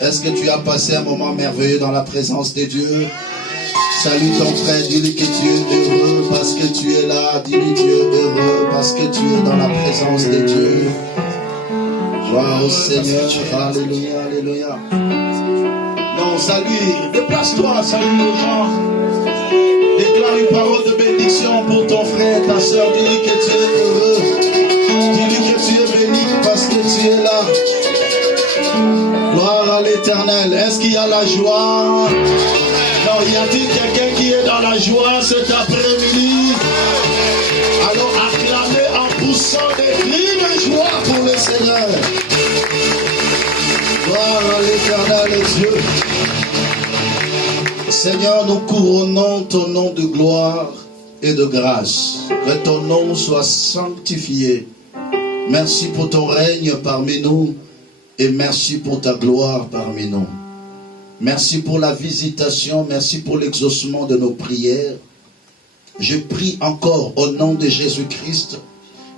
Est-ce que tu as passé un moment merveilleux dans la présence de Dieu? Salue ton frère, dis-lui que tu es heureux parce que tu es là. Dis-lui que tu es heureux parce que tu es dans la présence de Dieu. Gloire au Seigneur. Alléluia, alléluia. Non, salue. Déplace-toi, salue les gens. Déclare une parole de bénédiction pour ton frère, ta soeur. Dis-lui que tu es heureux. Dis-lui que tu es béni parce que tu es là. Gloire à l'Éternel. Est-ce qu'il y a la joie? Non, y a-t-il quelqu'un qui est dans la joie cet après-midi? Alors acclamez en poussant des cris de joie pour le Seigneur. Gloire à l'Éternel Dieu. Seigneur, nous couronnons ton nom de gloire et de grâce. Que ton nom soit sanctifié. Merci pour ton règne parmi nous et merci pour ta gloire parmi nous. Merci pour la visitation, merci pour l'exaucement de nos prières. Je prie encore au nom de Jésus-Christ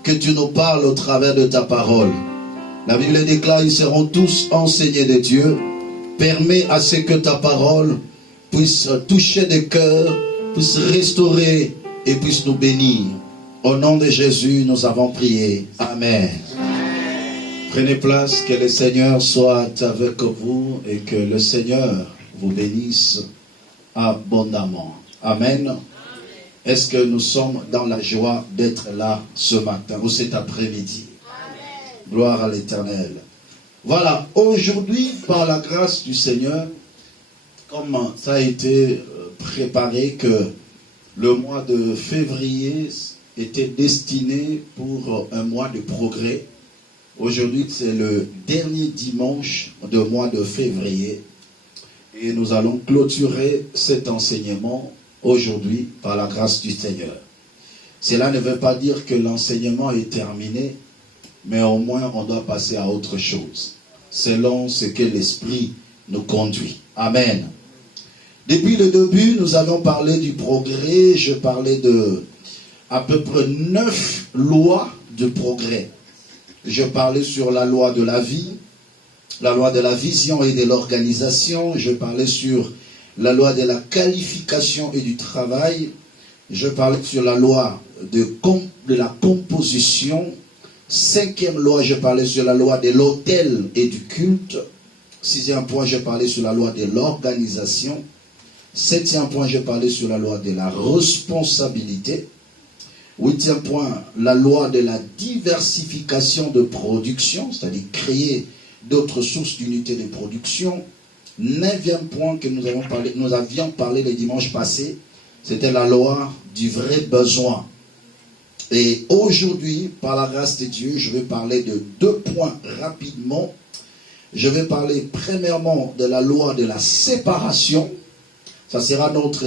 que tu nous parles au travers de ta parole. La Bible déclare, ils seront tous enseignés de Dieu. Permets à ce que ta parole puisse toucher des cœurs, puisse restaurer et puisse nous bénir. Au nom de Jésus, nous avons prié. Amen. Prenez place, que le Seigneur soit avec vous et que le Seigneur vous bénisse abondamment. Amen. Est-ce que nous sommes dans la joie d'être là ce matin ou cet après-midi? Gloire à l'Éternel. Voilà, aujourd'hui, par la grâce du Seigneur, comme ça a été préparé que le mois de février était destiné pour un mois de progrès. Aujourd'hui, c'est le dernier dimanche du mois de février. Et nous allons clôturer cet enseignement aujourd'hui par la grâce du Seigneur. Cela ne veut pas dire que l'enseignement est terminé, mais au moins on doit passer à autre chose, selon ce que l'Esprit nous conduit. Amen. Depuis le début, nous avons parlé du progrès. Je parlais de à peu près 9 lois de progrès. Je parlais sur la loi de la vie, la loi de la vision et de l'organisation. Je parlais sur la loi de la qualification et du travail. Je parlais sur la loi de la composition. 5e loi, je parlais sur la loi de l'autel et du culte. 6e point, je parlais sur la loi de l'organisation. 7e point, je parlais sur la loi de la responsabilité. 8e point, la loi de la diversification de production, c'est-à-dire créer d'autres sources d'unités de production. 9e point que nous avions parlé le dimanche passé, c'était la loi du vrai besoin. Et aujourd'hui, par la grâce de Dieu, je vais parler de 2 points rapidement. Je vais parler premièrement de la loi de la séparation. Ça sera notre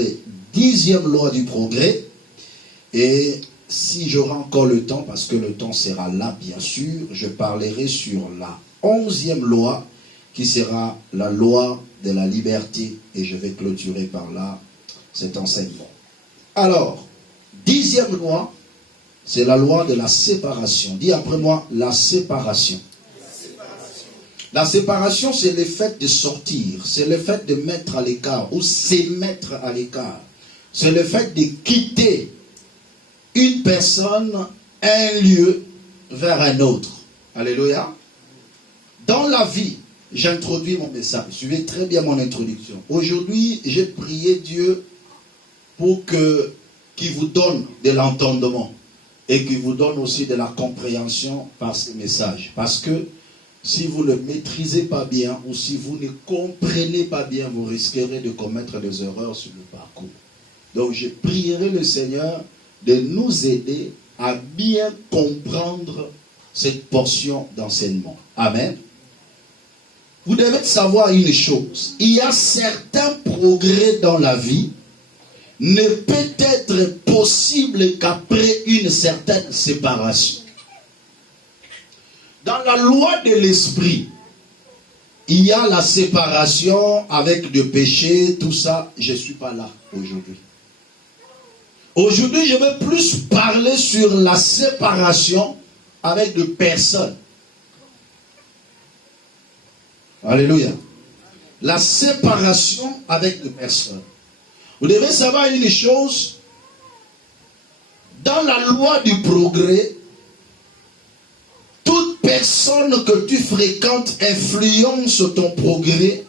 10e loi du progrès. Et si j'aurai encore le temps, parce que le temps sera là bien sûr, je parlerai sur la 11e loi, qui sera la loi de la liberté. Et je vais clôturer par là cet enseignement. Alors, 10e loi, c'est la loi de la séparation. Dis après moi, la séparation. La séparation, c'est le fait de sortir, c'est le fait de mettre à l'écart ou se mettre à l'écart. C'est le fait de quitter une personne, un lieu vers un autre. Alléluia. Dans la vie, j'introduis mon message. Suivez très bien mon introduction. Aujourd'hui, j'ai prié Dieu pour qu'il vous donne de l'entendement et qu'il vous donne aussi de la compréhension par ces messages. Parce que si vous ne maîtrisez pas bien ou si vous ne comprenez pas bien, vous risquerez de commettre des erreurs sur le parcours. Donc je prierai le Seigneur de nous aider à bien comprendre cette portion d'enseignement. Amen. Vous devez savoir une chose. Il y a certains progrès dans la vie ne peut être possible qu'après une certaine séparation. Dans la loi de l'esprit, il y a la séparation avec le péché, tout ça. Je ne suis pas là aujourd'hui. Aujourd'hui, je vais plus parler sur la séparation avec des personnes. Alléluia. la séparation avec les personnes. Vous devez savoir une chose, dans la loi du progrès, toute personne que tu fréquentes influence ton progrès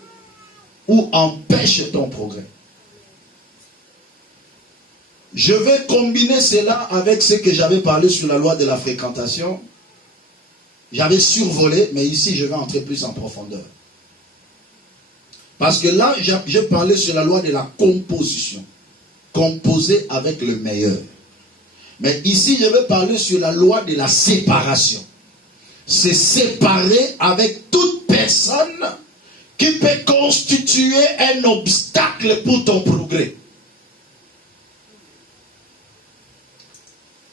ou empêche ton progrès. Je vais combiner cela avec ce que j'avais parlé sur la loi de la fréquentation. J'avais survolé, mais ici je vais entrer plus en profondeur. Parce que là, j'ai parlé sur la loi de la composition. Composer avec le meilleur. Mais ici, je vais parler sur la loi de la séparation. C'est séparer avec toute personne qui peut constituer un obstacle pour ton progrès.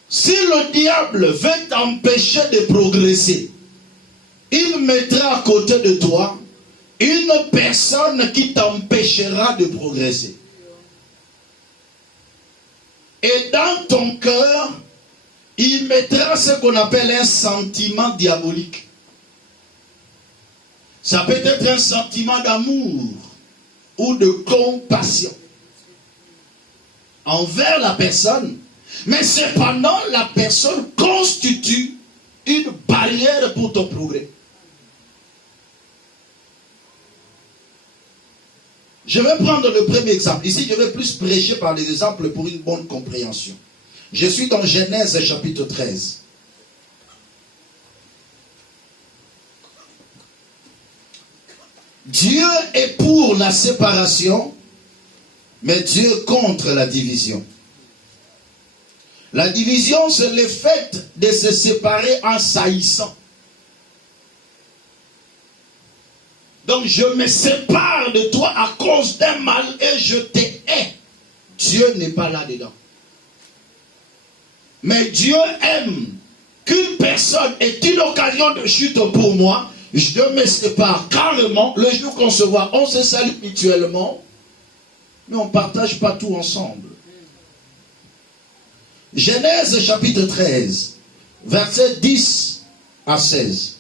Si le diable veut t'empêcher de progresser, il mettra à côté de toi une personne qui t'empêchera de progresser. Et dans ton cœur, il mettra ce qu'on appelle un sentiment diabolique. Ça peut être un sentiment d'amour ou de compassion envers la personne. Mais cependant, la personne constitue une barrière pour ton progrès. Je vais prendre le premier exemple. Ici, je vais plus prêcher par des exemples pour une bonne compréhension. Je suis dans Genèse chapitre 13. Dieu est pour la séparation, mais Dieu contre la division. La division, c'est le fait de se séparer en saillissant. Donc je me sépare de toi à cause d'un mal et je te hais. Dieu n'est pas là-dedans. Mais Dieu aime qu'une personne ait une occasion de chute pour moi. Je me sépare carrément. Le jour qu'on se voit, on se salue mutuellement. Mais on ne partage pas tout ensemble. Genèse chapitre 13, versets 10 à 16.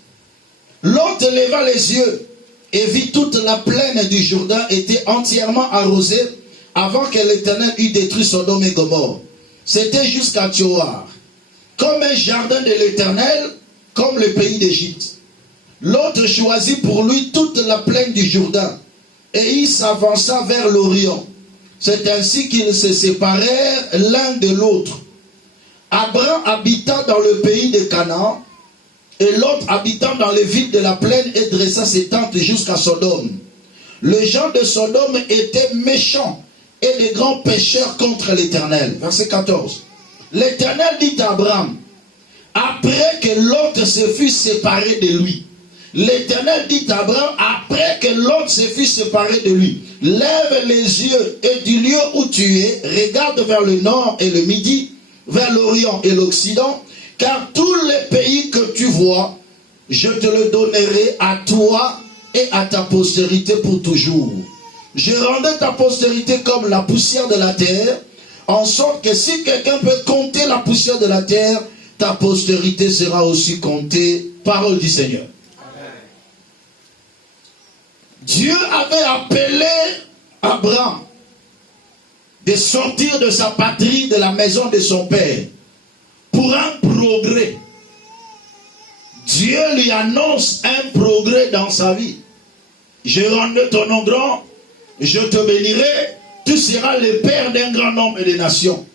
Lot leva les yeux et vit toute la plaine du Jourdain était entièrement arrosée avant que l'Éternel eût détruit Sodome et Gomorrhe. C'était jusqu'à Tioar, comme un jardin de l'Éternel, comme le pays d'Égypte. L'autre choisit pour lui toute la plaine du Jourdain, et il s'avança vers l'Orient. C'est ainsi qu'ils se séparèrent l'un de l'autre. Abraham habita dans le pays de Canaan, et l'autre habitant dans les villes de la plaine et dressa ses tentes jusqu'à Sodome. Les gens de Sodome étaient méchants et des grands pécheurs contre l'Éternel. Verset 14. L'Éternel dit à Abraham, après que l'autre se fût séparé de lui. L'Éternel dit à Abraham, après que l'autre se fût séparé de lui, lève les yeux et du lieu où tu es, regarde vers le nord et le midi, vers l'Orient et l'Occident, car tous les pays que tu vois, je te le donnerai à toi et à ta postérité pour toujours. Je rendrai ta postérité comme la poussière de la terre, en sorte que si quelqu'un peut compter la poussière de la terre, ta postérité sera aussi comptée. Parole du Seigneur. Amen. Dieu avait appelé Abraham de sortir de sa patrie, de la maison de son père, pour un progrès. Dieu lui annonce un progrès dans sa vie. Je rendrai ton nom grand, je te bénirai, tu seras le père d'un grand nombre de nations.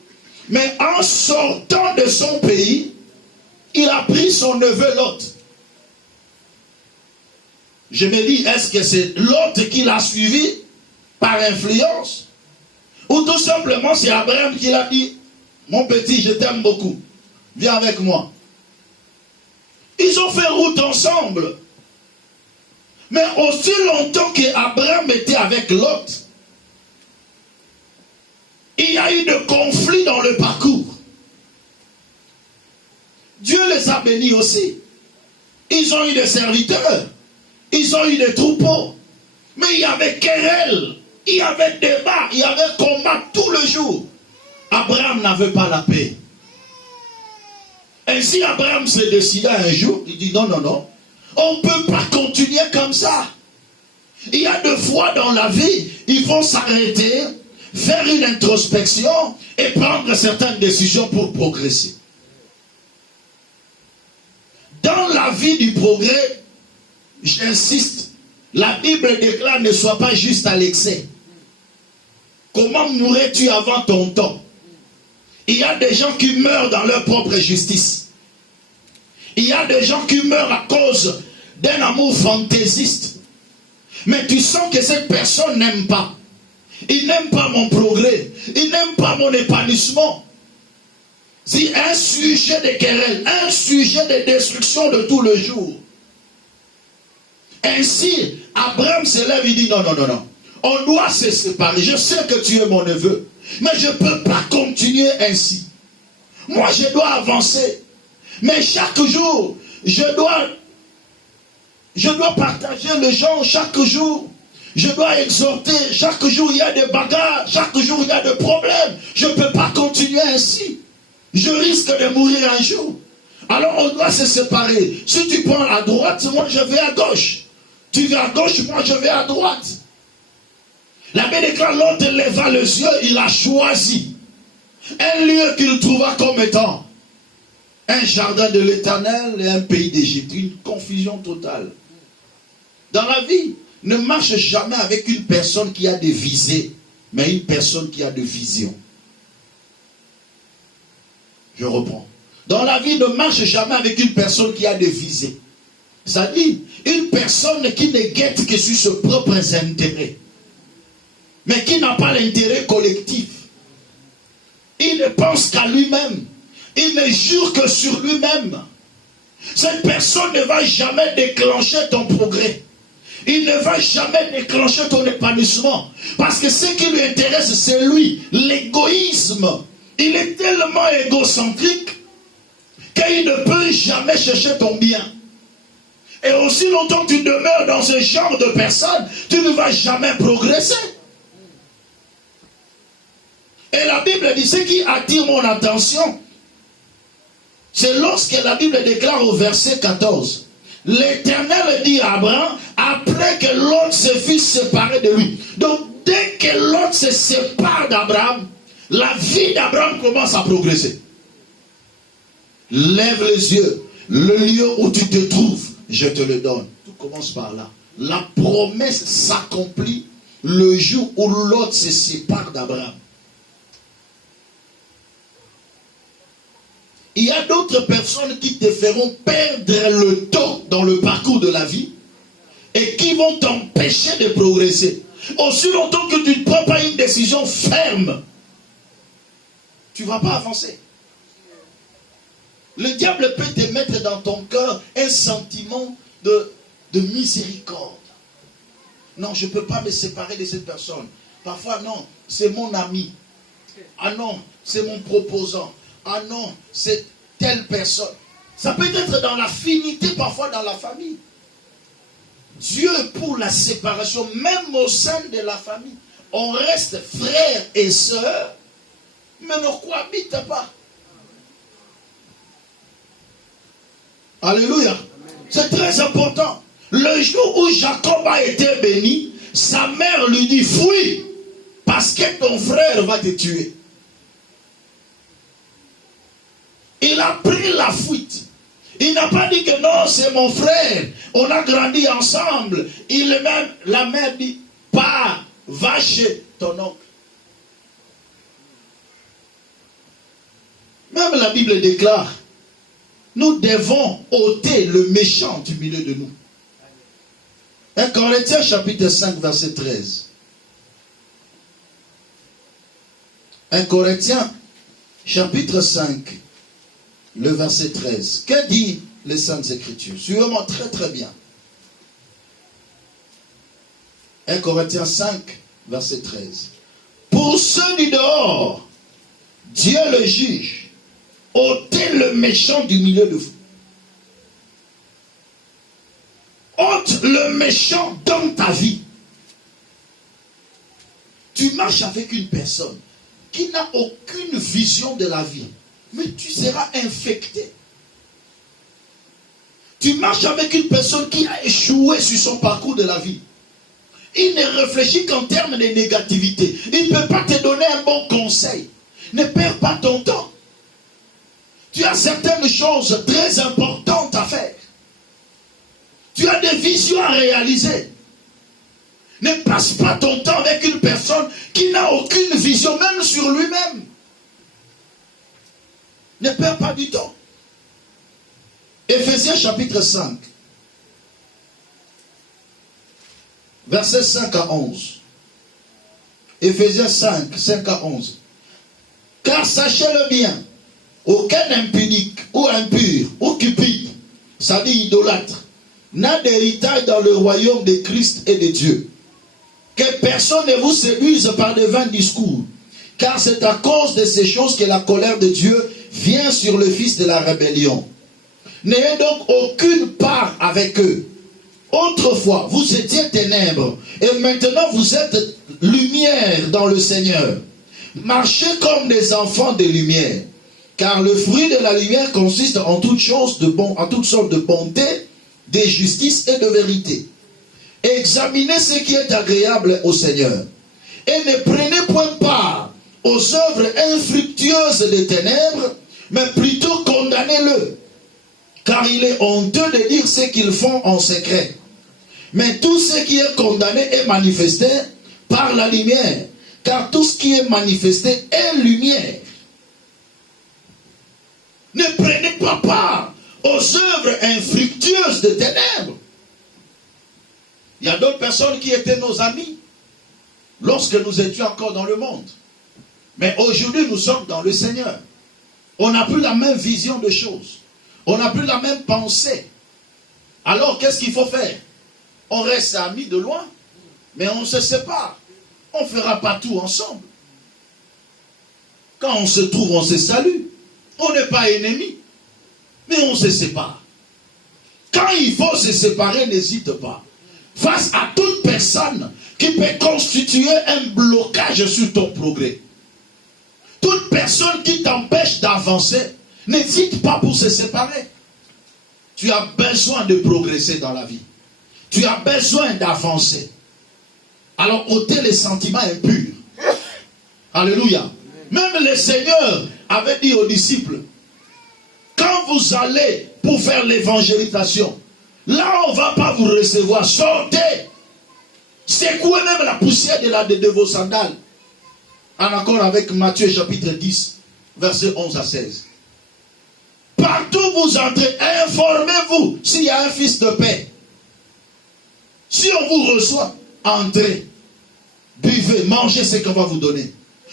Mais en sortant de son pays, il a pris son neveu Lot. Je me dis, est-ce que c'est Lot qui l'a suivi par influence? Ou tout simplement c'est Abraham qui l'a dit, mon petit, je t'aime beaucoup, viens avec moi. Ils ont fait route ensemble. Mais aussi longtemps qu'Abraham était avec Lot, il y a eu de conflits dans le parcours. Dieu les a bénis aussi. Ils ont eu des serviteurs. Ils ont eu des troupeaux. Mais il y avait querelle. Il y avait débat. Il y avait combat tout le jour. Abraham n'avait pas la paix. Ainsi Abraham se décida un jour. Il dit non, non, non. On ne peut pas continuer comme ça. Il y a de fois dans la vie, il faut s'arrêter, faire une introspection et prendre certaines décisions pour progresser. Dans la vie du progrès, j'insiste, la Bible déclare ne sois pas juste à l'excès. Comment mourrais-tu avant ton temps? Il y a des gens qui meurent dans leur propre justice. Il y a des gens qui meurent à cause d'un amour fantaisiste. Mais tu sens que cette personne n'aime pas. Il n'aime pas mon progrès. Il n'aime pas mon épanouissement. C'est un sujet de querelle, un sujet de destruction de tout le jour. Ainsi, Abraham se lève et dit non, non, non, non. On doit se séparer. Je sais que tu es mon neveu, mais je ne peux pas continuer ainsi. Moi, je dois avancer. Mais chaque jour, je dois partager le genre chaque jour. Je dois exhorter. Chaque jour, il y a des bagarres. Chaque jour, il y a des problèmes. Je ne peux pas continuer ainsi. Je risque de mourir un jour. Alors, on doit se séparer. Si tu prends à droite, moi, je vais à gauche. Tu vas à gauche, moi, je vais à droite. La Bible déclare, l'autre leva les yeux, il a choisi un lieu qu'il trouva comme étant un jardin de l'Éternel et un pays d'Égypte. Une confusion totale. Dans la vie, ne marche jamais avec une personne qui a des visées, mais une personne qui a de vision. Je reprends. Dans la vie, ne marche jamais avec une personne qui a des visées. C'est-à-dire, une personne qui ne guette que sur ses propres intérêts, mais qui n'a pas l'intérêt collectif. Il ne pense qu'à lui-même. Il ne jure que sur lui-même. Cette personne ne va jamais déclencher ton progrès. Il ne va jamais déclencher ton épanouissement. Parce que ce qui lui intéresse, c'est lui. L'égoïsme. Il est tellement égocentrique qu'il ne peut jamais chercher ton bien. Et aussi longtemps que tu demeures dans ce genre de personne, tu ne vas jamais progresser. Et la Bible dit, ce qui attire mon attention, c'est lorsque la Bible déclare au verset 14, l'Éternel dit à Abraham, après que Lot se fut séparé de lui. Donc, dès que Lot se sépare d'Abraham, la vie d'Abraham commence à progresser. Lève les yeux, le lieu où tu te trouves, je te le donne. Tout commence par là. La promesse s'accomplit le jour où Lot se sépare d'Abraham. Il y a d'autres personnes qui te feront perdre le temps dans le parcours de la vie et qui vont t'empêcher de progresser. Aussi longtemps que tu ne prends pas une décision ferme, tu ne vas pas avancer. Le diable peut te mettre dans ton cœur un sentiment de miséricorde. Non, je ne peux pas me séparer de cette personne. Parfois, non, c'est mon ami. Ah non, c'est mon proposant. Ah non, c'est telle personne. Ça peut être dans l'affinité, parfois dans la famille. Dieu pour la séparation, même au sein de la famille. On reste frères et sœurs, mais ne cohabitent pas. Alléluia. C'est très important. Le jour où Jacob a été béni, sa mère lui dit, fuis, parce que ton frère va te tuer. Il a pris la fuite. Il n'a pas dit que non, c'est mon frère. On a grandi ensemble. La mère dit, pars, va chez ton oncle. Même la Bible déclare, nous devons ôter le méchant du milieu de nous. 1 Corinthiens chapitre 5 verset 13. 1 Corinthiens chapitre 5 le verset 13. Que dit les Saintes Écritures? Suivez-moi très très bien. 1 Corinthiens 5 verset 13. Pour ceux du dehors, Dieu le juge. Ôtez le méchant du milieu de vous. Ôte le méchant dans ta vie. Tu marches avec une personne qui n'a aucune vision de la vie, mais tu seras infecté. Tu marches avec une personne qui a échoué sur son parcours de la vie. Il ne réfléchit qu'en termes de négativité. Il ne peut pas te donner un bon conseil. Ne perds pas ton temps. Tu as certaines choses très importantes à faire. Tu as des visions à réaliser. Ne passe pas ton temps avec une personne qui n'a aucune vision, même sur lui-même. Ne perds pas du temps. Éphésiens chapitre 5. Versets 5 à 11. Éphésiens 5, 5 à 11. Car sachez-le bien, aucun impudique, ou impur, ou cupide, ça dit idolâtre, n'a d'héritage dans le royaume de Christ et de Dieu. Que personne ne vous séduise par de vains discours, car c'est à cause de ces choses que la colère de Dieu vient sur le fils de la rébellion. N'ayez donc aucune part avec eux. Autrefois, vous étiez ténèbres, et maintenant vous êtes lumière dans le Seigneur. Marchez comme des enfants de lumière, car le fruit de la lumière consiste en toutes choses de bon, en toutes sortes de bonté, de justice et de vérité. Examinez ce qui est agréable au Seigneur, et ne prenez point part aux œuvres infructueuses des ténèbres, mais plutôt condamnez-le, car il est honteux de dire ce qu'ils font en secret. Mais tout ce qui est condamné est manifesté par la lumière, car tout ce qui est manifesté est lumière. Ne prenez pas part aux œuvres infructueuses des ténèbres. Il y a d'autres personnes qui étaient nos amis lorsque nous étions encore dans le monde. Mais aujourd'hui, nous sommes dans le Seigneur. On n'a plus la même vision de choses. On n'a plus la même pensée. Alors, qu'est-ce qu'il faut faire? On reste amis de loin, mais on se sépare. On ne fera pas tout ensemble. Quand on se trouve, on se salue. On n'est pas ennemis, mais on se sépare. Quand il faut se séparer, n'hésite pas. Face à toute personne qui peut constituer un blocage sur ton progrès, toute personne qui t'empêche d'avancer, n'hésite pas pour se séparer. Tu as besoin de progresser dans la vie. Tu as besoin d'avancer. Alors ôtez les sentiments impurs. Alléluia. Même le Seigneur avait dit aux disciples, quand vous allez pour faire l'évangélisation, là on ne va pas vous recevoir, sortez. Secouez même la poussière de vos sandales. En accord avec Matthieu chapitre 10, versets 11 à 16. Partout où vous entrez, informez-vous s'il y a un fils de paix. Si on vous reçoit, entrez, buvez, mangez ce qu'on va vous donner.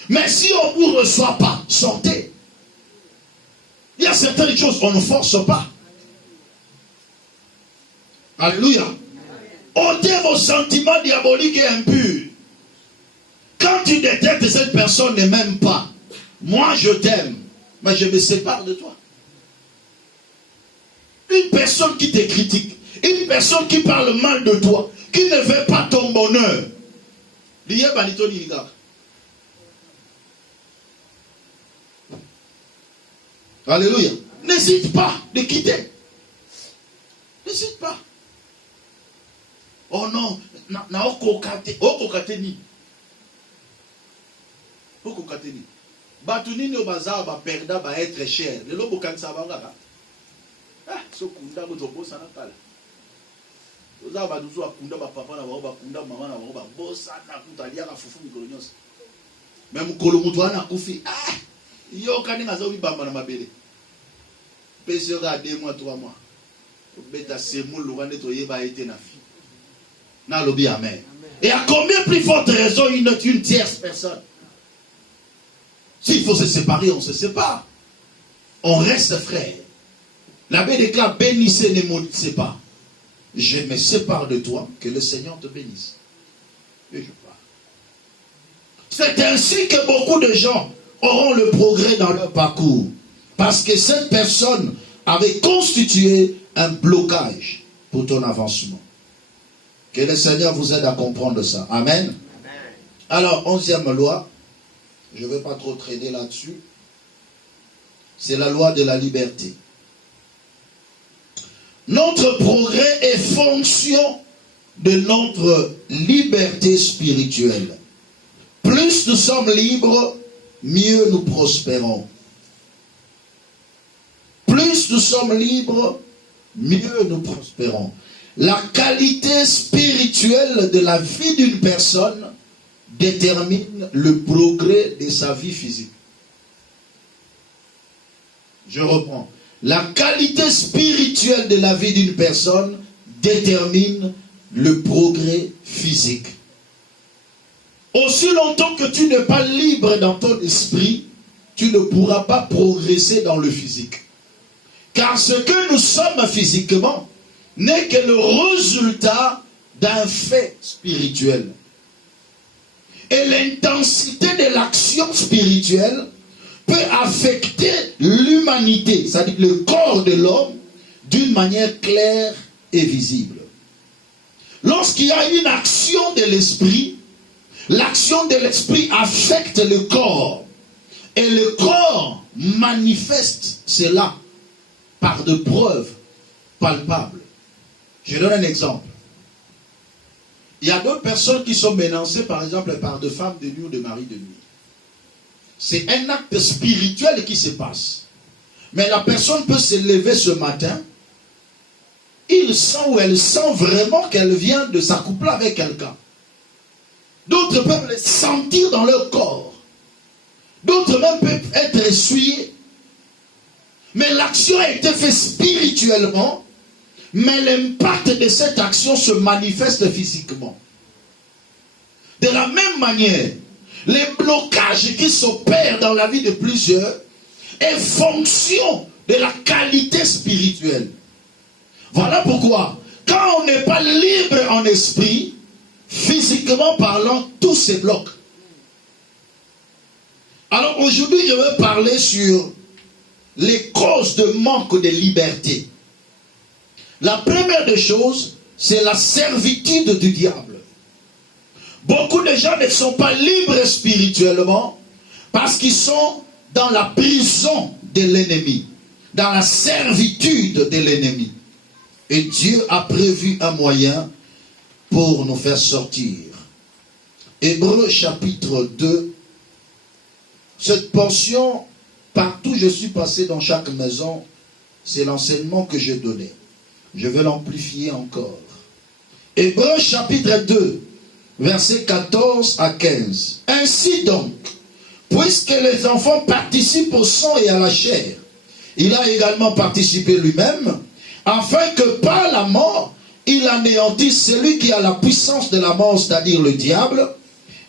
Mais si on ne vous reçoit pas, sortez. Il y a certaines choses qu'on ne force pas. Alléluia. Ôtez vos sentiments diaboliques et impurs. Quand tu détectes que cette personne ne m'aime pas, moi je t'aime, mais je me sépare de toi. Une personne qui te critique, une personne qui parle mal de toi, qui ne veut pas ton bonheur, alléluia. N'hésite pas de quitter. N'hésite pas. Oh non, na okokate ni. Okokate ni. Batunini obaza ba perda ba être cher. Le lobo kanisa bangaka. Ah, sokunda bozobosa na kala. Oza ba duzu akunda ba papa na ba kunda mama na ba bosa na kutalia ka fufu mikolo nyonso. Même kolo mutu ana kufi. Ah, yo kaninga zo bibamba na mabele. Pese yo ga 2 mois 3 mois. Beta semulu wane to yeba été na fi. Na lobi amen. Et à combien plus forte raison une tierce personne? S'il faut se séparer, on se sépare. On reste frère. La Bible déclare, bénissez, ne maudissez pas. Je me sépare de toi, que le Seigneur te bénisse. Et je pars. C'est ainsi que beaucoup de gens auront le progrès dans leur parcours. Parce que cette personne avait constitué un blocage pour ton avancement. Que le Seigneur vous aide à comprendre ça. Amen. Amen. Alors, 11e loi. Je ne vais pas trop traîner là-dessus. C'est la loi de la liberté. Notre progrès est fonction de notre liberté spirituelle. Plus nous sommes libres, mieux nous prospérons. Plus nous sommes libres, mieux nous prospérons. La qualité spirituelle de la vie d'une personne détermine le progrès de sa vie physique. Je reprends. La qualité spirituelle de la vie d'une personne détermine le progrès physique. Aussi longtemps que tu n'es pas libre dans ton esprit, tu ne pourras pas progresser dans le physique. Car ce que nous sommes physiquement n'est que le résultat d'un fait spirituel. Et l'intensité de l'action spirituelle peut affecter l'humanité, c'est-à-dire le corps de l'homme, d'une manière claire et visible. Lorsqu'il y a une action de l'esprit, l'action de l'esprit affecte le corps. Et le corps manifeste cela par de preuves palpables. Je donne un exemple. Il y a deux personnes qui sont menacées, par exemple, par deux femmes de nuit ou de maris de nuit. C'est un acte spirituel qui se passe. Mais la personne peut se lever ce matin, il sent ou elle sent vraiment qu'elle vient de s'accoupler avec quelqu'un. D'autres peuvent le sentir dans leur corps. D'autres même peuvent être essuyés. Mais l'action a été faite spirituellement, mais l'impact de cette action se manifeste physiquement. De la même manière, les blocages qui s'opèrent dans la vie de plusieurs est fonction de la qualité spirituelle. Voilà pourquoi, quand on n'est pas libre en esprit, physiquement parlant, tout se bloque. Alors aujourd'hui, je veux parler sur les causes de manque de liberté. La première des choses, c'est la servitude du diable. Beaucoup de gens ne sont pas libres spirituellement parce qu'ils sont dans la prison de l'ennemi, dans la servitude de l'ennemi. Et Dieu a prévu un moyen pour nous faire sortir. Hébreux chapitre 2. Cette portion, partout où je suis passé dans chaque maison, c'est l'enseignement que j'ai donné. Je vais l'amplifier encore. Hébreux chapitre 2, versets 14 à 15. Ainsi donc, puisque les enfants participent au sang et à la chair, il a également participé lui-même, afin que par la mort, il anéantisse celui qui a la puissance de la mort, c'est-à-dire le diable,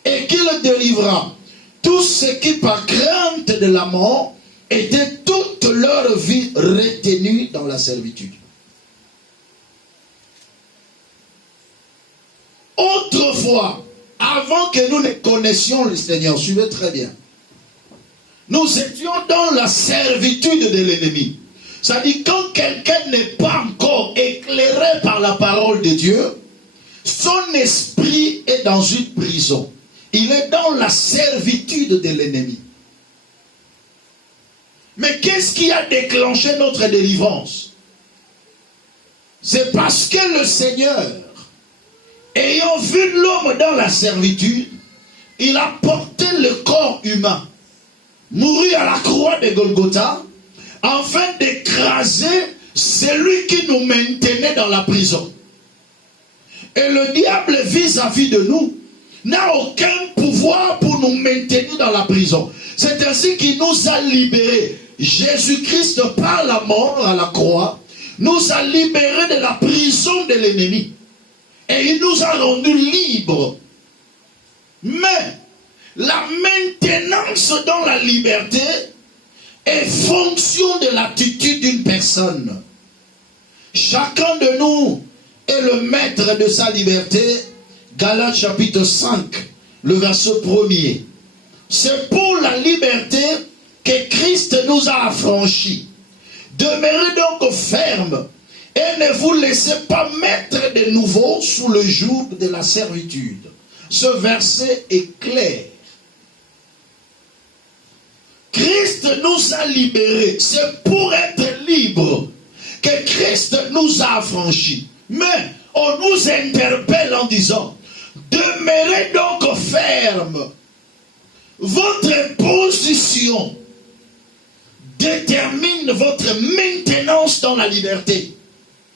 et qu'il délivra tous ceux qui, par crainte de la mort, étaient toute leur vie retenus dans la servitude. Autrefois, avant que nous ne connaissions le Seigneur, suivez très bien, nous étions dans la servitude de l'ennemi. C'est-à-dire, quand quelqu'un n'est pas encore éclairé par la parole de Dieu, son esprit est dans une prison. Il est dans la servitude de l'ennemi. Mais qu'est-ce qui a déclenché notre délivrance? C'est parce que le Seigneur, ayant vu l'homme dans la servitude, il a porté le corps humain, mouru à la croix de Golgotha, afin d'écraser celui qui nous maintenait dans la prison. Et le diable vis-à-vis de nous n'a aucun pouvoir pour nous maintenir dans la prison. C'est ainsi qu'il nous a libérés. Jésus-Christ, par la mort à la croix, nous a libérés de la prison de l'ennemi. Et il nous a rendus libres. Mais la maintenance dans la liberté est fonction de l'attitude d'une personne. Chacun de nous est le maître de sa liberté. Galates chapitre 5, le verset 1er. C'est pour la liberté que Christ nous a affranchis. Demeurez donc fermes et ne vous laissez pas mettre de nouveau sous le joug de la servitude. Ce verset est clair. Christ nous a libérés. C'est pour être libres que Christ nous a affranchis. Mais on nous interpelle en disant, demeurez donc ferme. Votre position détermine votre maintenance dans la liberté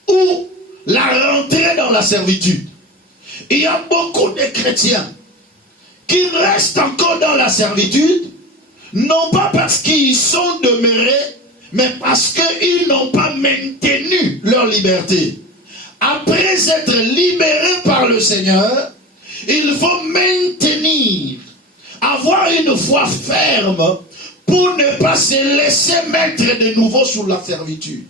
ou la rentrée dans la servitude. Il y a beaucoup de chrétiens qui restent encore dans la servitude, non pas parce qu'ils sont demeurés, mais parce qu'ils n'ont pas maintenu leur liberté. Après être libérés par le Seigneur, il faut maintenir, avoir une foi ferme pour ne pas se laisser mettre de nouveau sous la servitude.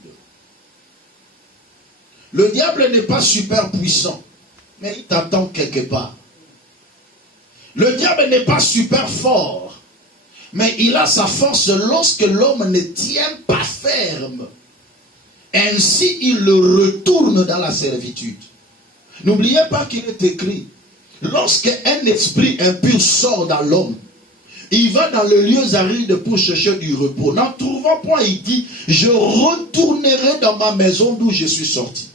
Le diable n'est pas super puissant, mais il t'attend quelque part. Le diable n'est pas super fort, mais il a sa force lorsque l'homme ne tient pas ferme. Ainsi, il le retourne dans la servitude. N'oubliez pas qu'il est écrit, lorsque un esprit impur sort dans l'homme, il va dans le lieu aride pour chercher du repos. N'en trouvant point, il dit, je retournerai dans ma maison d'où je suis sorti.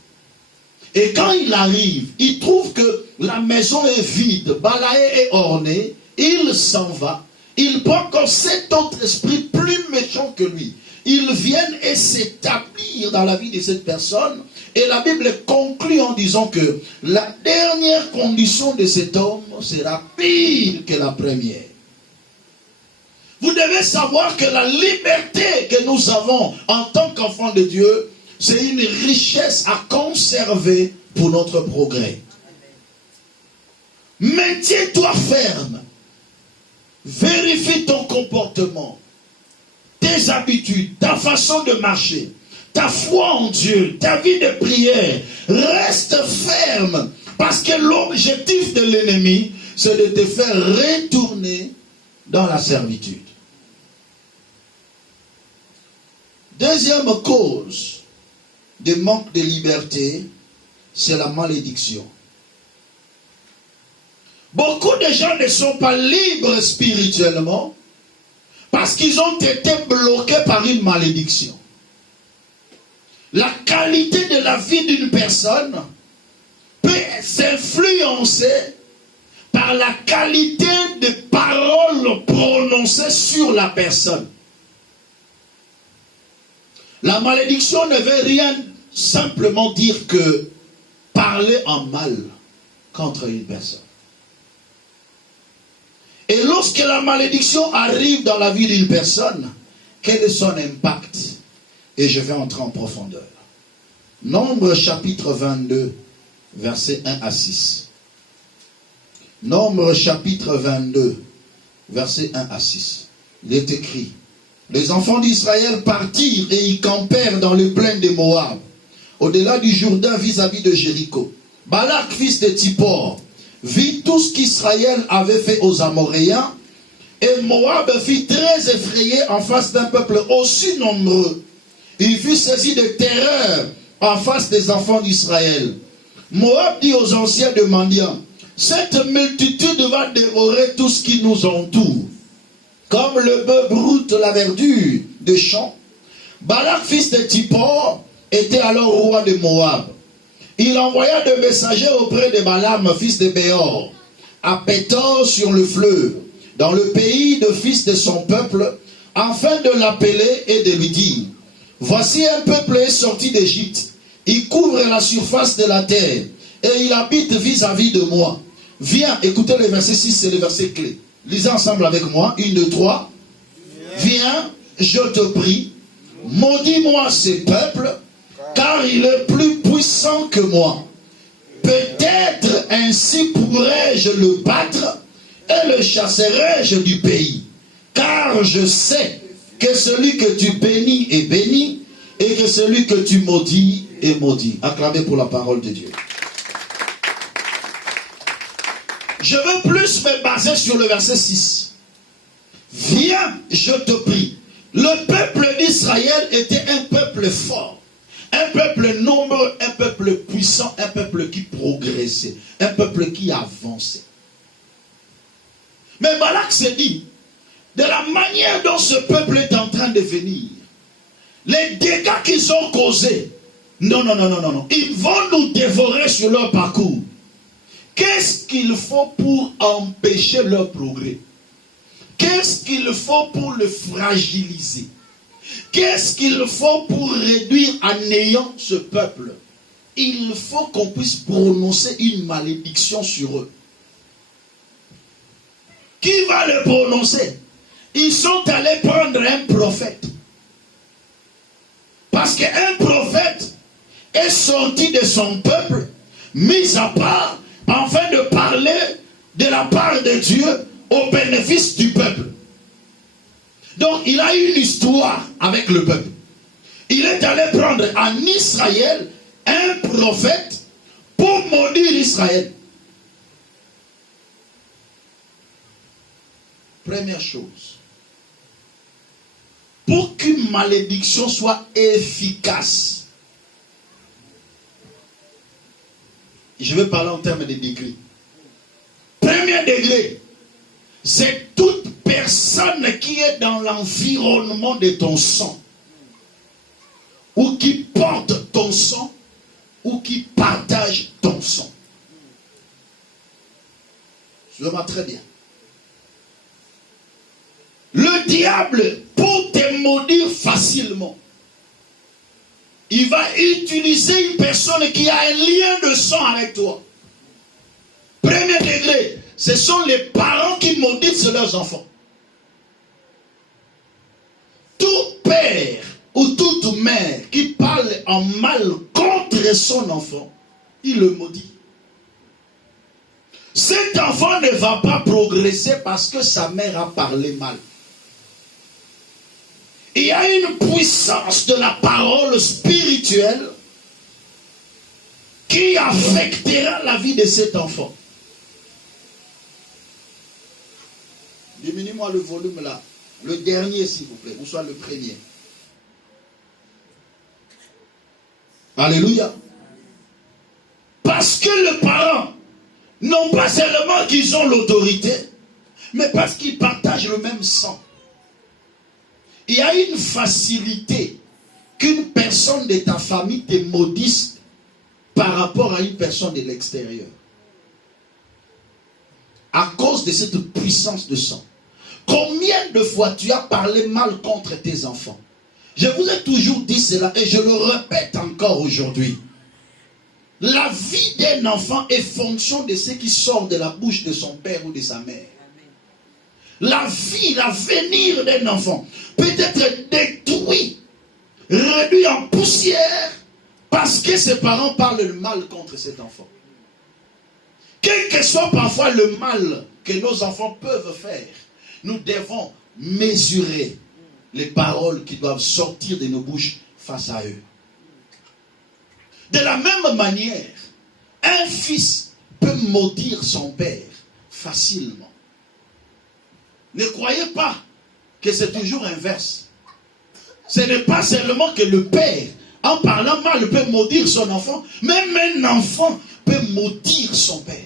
Et quand il arrive, il trouve que la maison est vide, balayée et ornée, il s'en va. Il prend comme cet autre esprit plus méchant que lui. Ils viennent et s'établir dans la vie de cette personne. Et la Bible conclut en disant que la dernière condition de cet homme sera pire que la première. Vous devez savoir que la liberté que nous avons en tant qu'enfants de Dieu, c'est une richesse à conserver pour notre progrès. Maintiens-toi ferme. Vérifie ton comportement, tes habitudes, ta façon de marcher, ta foi en Dieu, ta vie de prière. Reste ferme, parce que l'objectif de l'ennemi, c'est de te faire retourner dans la servitude. Deuxième cause de manque de liberté, c'est la malédiction. Beaucoup de gens ne sont pas libres spirituellement parce qu'ils ont été bloqués par une malédiction. La qualité de la vie d'une personne peut s'influencer par la qualité des paroles prononcées sur la personne. La malédiction ne veut rien simplement dire que parler en mal contre une personne. Et lorsque la malédiction arrive dans la vie d'une personne, quel est son impact? Et je vais entrer en profondeur. Nombre chapitre 22, versets 1 à 6. Nombre chapitre 22, versets 1 à 6. Il est écrit, les enfants d'Israël partirent et y campèrent dans les plaines de Moab, au-delà du Jourdain vis-à-vis de Jéricho. Balak, fils de Tsippor, vit tout ce qu'Israël avait fait aux Amoréens, et Moab fut très effrayé en face d'un peuple aussi nombreux. Il fut saisi de terreur en face des enfants d'Israël. Moab dit aux anciens de Mandian, cette multitude va dévorer tout ce qui nous entoure, comme le bœuf broute la verdure des champs. Balak, fils de Tsippor, était alors roi de Moab. Il envoya des messagers auprès de Balaam, fils de Béor, à Pétor sur le fleuve, dans le pays de fils de son peuple, afin de l'appeler et de lui dire, voici un peuple est sorti d'Égypte, il couvre la surface de la terre, et il habite vis-à-vis de moi. Viens, écoutez le verset 6, c'est le verset clé. Lisez ensemble avec moi, 1, 2, 3. Viens, je te prie, maudis-moi ce peuple, car il est plus puissant que moi. Peut-être ainsi pourrais-je le battre et le chasserai-je du pays. Car je sais que celui que tu bénis est béni et que celui que tu maudis est maudit. Acclamez pour la parole de Dieu. Je veux plus me baser sur le verset 6. Viens, je te prie. Le peuple d'Israël était un peuple fort. Un peuple nombreux, un peuple puissant, un peuple qui progressait, un peuple qui avançait. Mais Balak s'est dit, de la manière dont ce peuple est en train de venir, les dégâts qu'ils ont causés, Non, non, non, non, non, non. Ils vont nous dévorer sur leur parcours. Qu'est-ce qu'il faut pour empêcher leur progrès? Qu'est-ce qu'il faut pour le fragiliser? Qu'est-ce qu'il faut pour réduire à néant ce peuple? Il faut qu'on puisse prononcer une malédiction sur eux. Qui va le prononcer? Ils sont allés prendre un prophète. Parce qu'un prophète est sorti de son peuple, mis à part, afin de parler de la part de Dieu au bénéfice du peuple. Donc il a une histoire avec le peuple. Il est allé prendre en Israël un prophète pour maudire Israël. Première chose, pour qu'une malédiction soit efficace, je vais parler en termes de degrés. Premier degré, c'est toute personne qui est dans l'environnement de ton sang, ou qui porte ton sang, ou qui partage ton sang. Suivez-moi très bien. Le diable, pour te maudire facilement, il va utiliser une personne qui a un lien de sang avec toi. Premier degré, ce sont les parents qui maudissent leurs enfants. Tout père ou toute mère qui parle en mal contre son enfant, il le maudit. Cet enfant ne va pas progresser parce que sa mère a parlé mal. Il y a une puissance de la parole spirituelle qui affectera la vie de cet enfant. Diminue-moi le volume là. Le dernier, s'il vous plaît, ou soit le premier. Alléluia. Parce que les parents, non pas seulement qu'ils ont l'autorité, mais parce qu'ils partagent le même sang. Il y a une facilité qu'une personne de ta famille te maudisse par rapport à une personne de l'extérieur. À cause de cette puissance de sang. Combien de fois tu as parlé mal contre tes enfants? Je vous ai toujours dit cela et je le répète encore aujourd'hui. La vie d'un enfant est fonction de ce qui sort de la bouche de son père ou de sa mère. La vie, l'avenir d'un enfant peut être détruit, réduit en poussière parce que ses parents parlent le mal contre cet enfant. Quel que soit parfois le mal que nos enfants peuvent faire, nous devons mesurer les paroles qui doivent sortir de nos bouches face à eux. De la même manière, un fils peut maudire son père facilement. Ne croyez pas que c'est toujours inverse. Ce n'est pas seulement que le père, en parlant mal, peut maudire son enfant. Même un enfant peut maudire son père.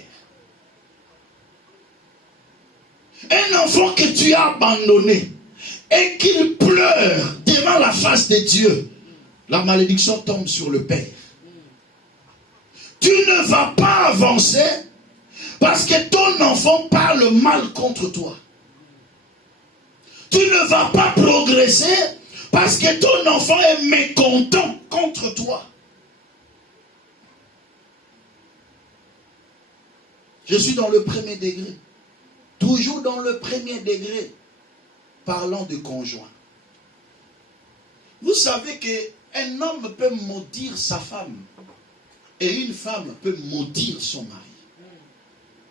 Un enfant que tu as abandonné et qu'il pleure devant la face de Dieu, la malédiction tombe sur le père. Tu ne vas pas avancer parce que ton enfant parle mal contre toi. Tu ne vas pas progresser parce que ton enfant est mécontent contre toi. Je suis dans le premier degré. Toujours dans le premier degré, parlant de conjoint. Vous savez qu'un homme peut maudire sa femme et une femme peut maudire son mari.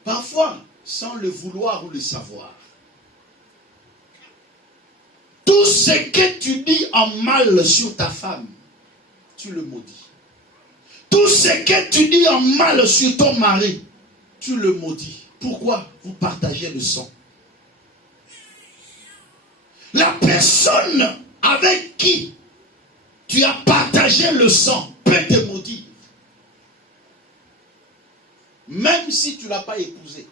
Parfois, sans le vouloir ou le savoir. Tout ce que tu dis en mal sur ta femme, tu le maudis. Tout ce que tu dis en mal sur ton mari, tu le maudis. Pourquoi? Vous partagez le sang. La personne avec qui tu as partagé le sang peut te maudire. Même si tu ne l'as pas épousé.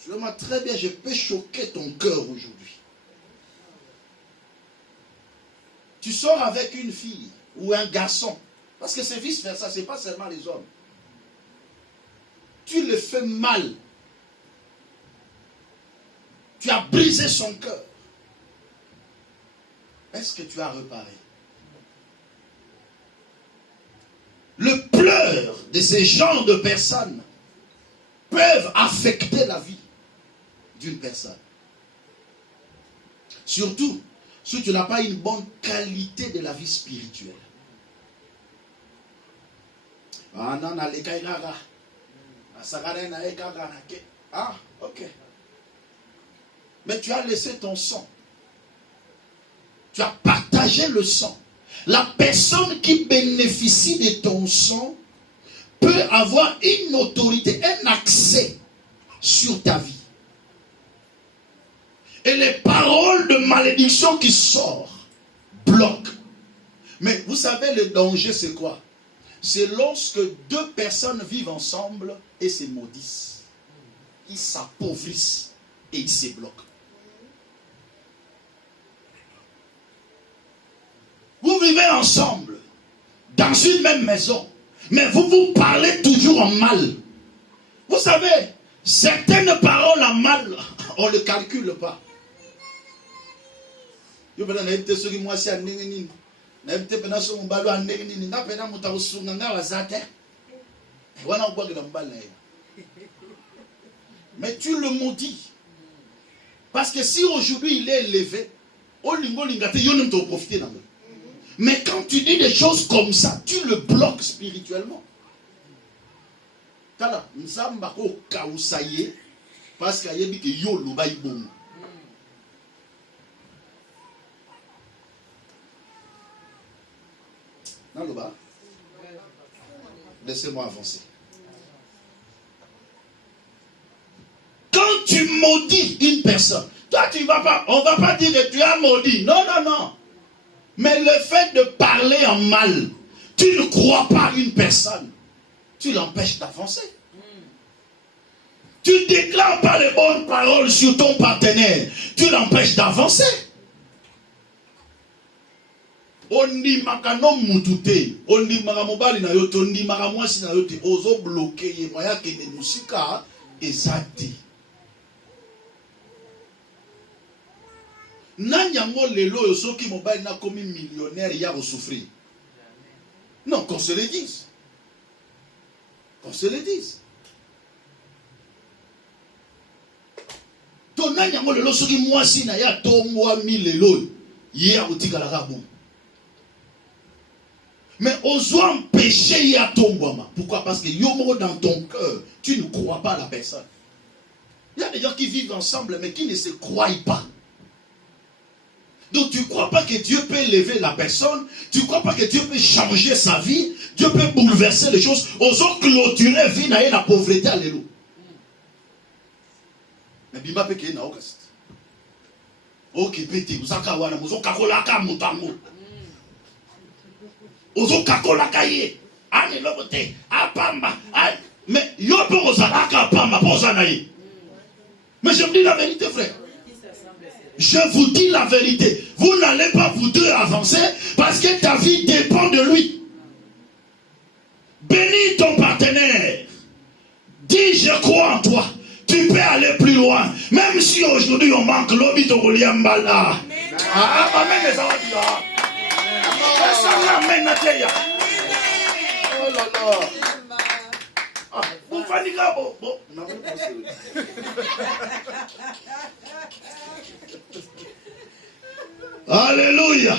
Suis-moi très bien, je peux choquer ton cœur aujourd'hui. Tu sors avec une fille ou un garçon. Parce que c'est vice-versa, ce n'est pas seulement les hommes. Tu le fais mal. Tu as brisé son cœur. Est-ce que tu as reparé? Le pleur de ces genres de personnes peuvent affecter la vie d'une personne. Surtout si tu n'as pas une bonne qualité de la vie spirituelle. Ah, ok. Mais tu as laissé ton sang. Tu as partagé le sang. La personne qui bénéficie de ton sang peut avoir une autorité, un accès sur ta vie. Et les paroles de malédiction qui sortent bloquent. Mais vous savez, le danger, c'est quoi? C'est lorsque deux personnes vivent ensemble et se maudissent. Ils s'appauvrissent et ils se bloquent. Vous vivez ensemble, dans une même maison, mais vous vous parlez toujours en mal. Vous savez, certaines paroles en mal, on ne le calcule pas. Mais tu le maudis. Parce que si aujourd'hui il est élevé, mais quand tu dis des choses comme ça, tu le bloques spirituellement. Parce qu'il y a que yo lo ba ibon. Laissez-moi avancer. Quand tu maudis une personne, toi tu vas pas, on va pas dire que tu as maudit. Non, non, non. Mais le fait de parler en mal, tu ne crois pas une personne, tu l'empêches d'avancer. Tu ne déclares pas les bonnes paroles sur ton partenaire, tu l'empêches d'avancer. Ondi makano mutute, ondi makamobali na yote, ondi makamwasi na yote, ozo bloqué ye moya kende musika ezati. Nanyango lelo yosoki mobali na komi millionnaire ya souffrir. Non, qu'on se le dise. Qu'on se le dise. Ton nanyango lelo soki mwasi na ya tomwa mi lelo ya utika la rabon. Mais osons empêcher ya tombama. Pourquoi? Parce que yomo dans ton cœur, tu ne crois pas à la personne. Il y a des gens qui vivent ensemble mais qui ne se croient pas. Donc tu ne crois pas que Dieu peut élever la personne, tu ne crois pas que Dieu peut changer sa vie, Dieu peut bouleverser les choses. Osons clôturer la vie et la pauvreté, alléluia. Mais bima peke na okast. Ok, pété, vous avez wana, vous avez kakolaka mutango. Vous avez kakolaka ye. Ane lobote, apamba. Mais yo pe ozalaka apamba, po ozanaye. Mais je vous dis la vérité, frère. Je vous dis la vérité. Vous n'allez pas vous deux avancer parce que ta vie dépend de lui. Bénis ton partenaire. Dis je crois en toi. Tu peux aller plus loin. Même si aujourd'hui on manque l'obit au Goliambala. Amen. Oh là là. Vous faites bon. Alléluia.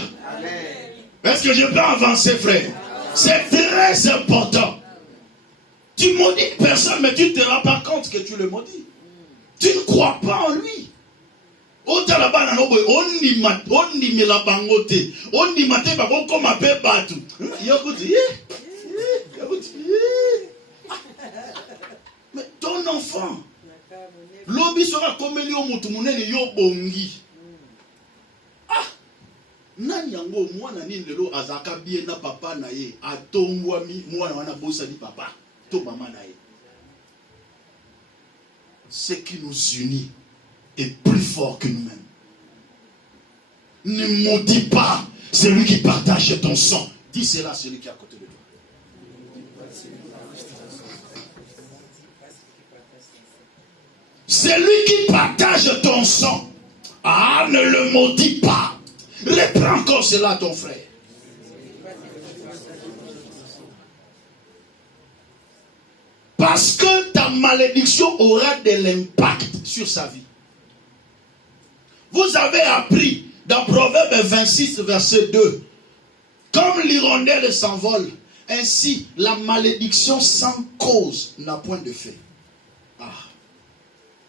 Est-ce que je peux avancer, frère? C'est très important. Tu maudis une personne, mais tu ne te rends pas compte que tu le maudis. Tu ne crois pas en lui. Mais ton enfant, l'obi sera comme lui au mutumunene yo bongi. Nani yango mwana nini lelo azaka bien na papa na ye atombwami mwana wana bosa di papa to mama na ye. Ce qui nous unit est plus fort que nous-mêmes. Ne maudis pas Celui qui partage ton sang. Dis cela à celui qui est à côté de toi. Celui qui partage ton sang. Ah, ne le maudis pas. Reprends encore cela à ton frère. Parce que ta malédiction aura de l'impact sur sa vie. Vous avez appris dans Proverbe 26, verset 2. Comme l'hirondelle s'envole, ainsi la malédiction sans cause n'a point de fait. Ah.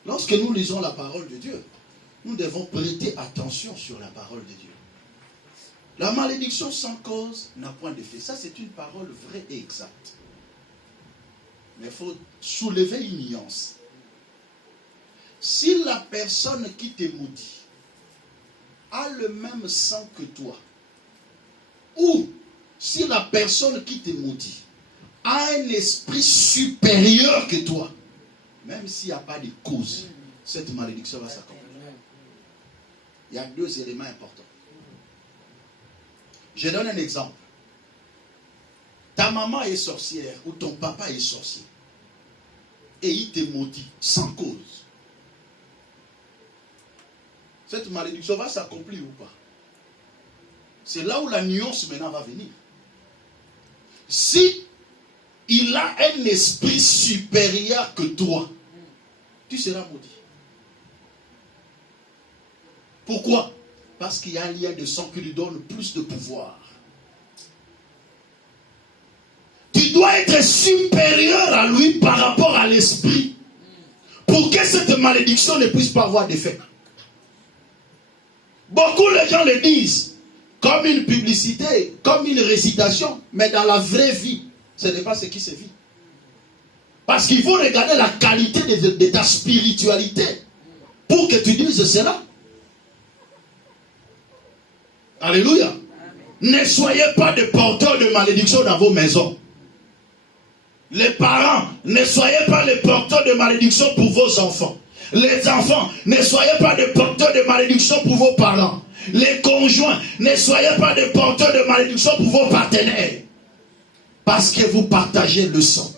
Lorsque nous lisons la parole de Dieu, nous devons prêter attention sur la parole de Dieu. La malédiction sans cause n'a point de fait. Ça, c'est une parole vraie et exacte. Mais il faut soulever une nuance. Si la personne qui te maudit a le même sang que toi, ou si la personne qui te maudit a un esprit supérieur que toi, même s'il n'y a pas de cause, cette malédiction va s'accomplir. Il y a deux éléments importants. Je donne un exemple. Ta maman est sorcière ou ton papa est sorcier. Et il te maudit sans cause. Cette malédiction va s'accomplir ou pas? C'est là où la nuance maintenant va venir. Si il a un esprit supérieur que toi, tu seras maudit. Pourquoi? Parce qu'il y a un lien de sang qui lui donne plus de pouvoir. Tu dois être supérieur à lui par rapport à l'esprit pour que cette malédiction ne puisse pas avoir d'effet. Beaucoup de gens le disent comme une publicité, comme une récitation, mais dans la vraie vie, ce n'est pas ce qui se vit. Parce qu'il faut regarder la qualité de ta spiritualité pour que tu dises cela. Alléluia. Ne soyez pas des porteurs de malédiction dans vos maisons. Les parents, ne soyez pas les porteurs de malédiction pour vos enfants. Les enfants, ne soyez pas des porteurs de malédiction pour vos parents. Les conjoints, ne soyez pas des porteurs de malédiction pour vos partenaires. Parce que vous partagez le sang.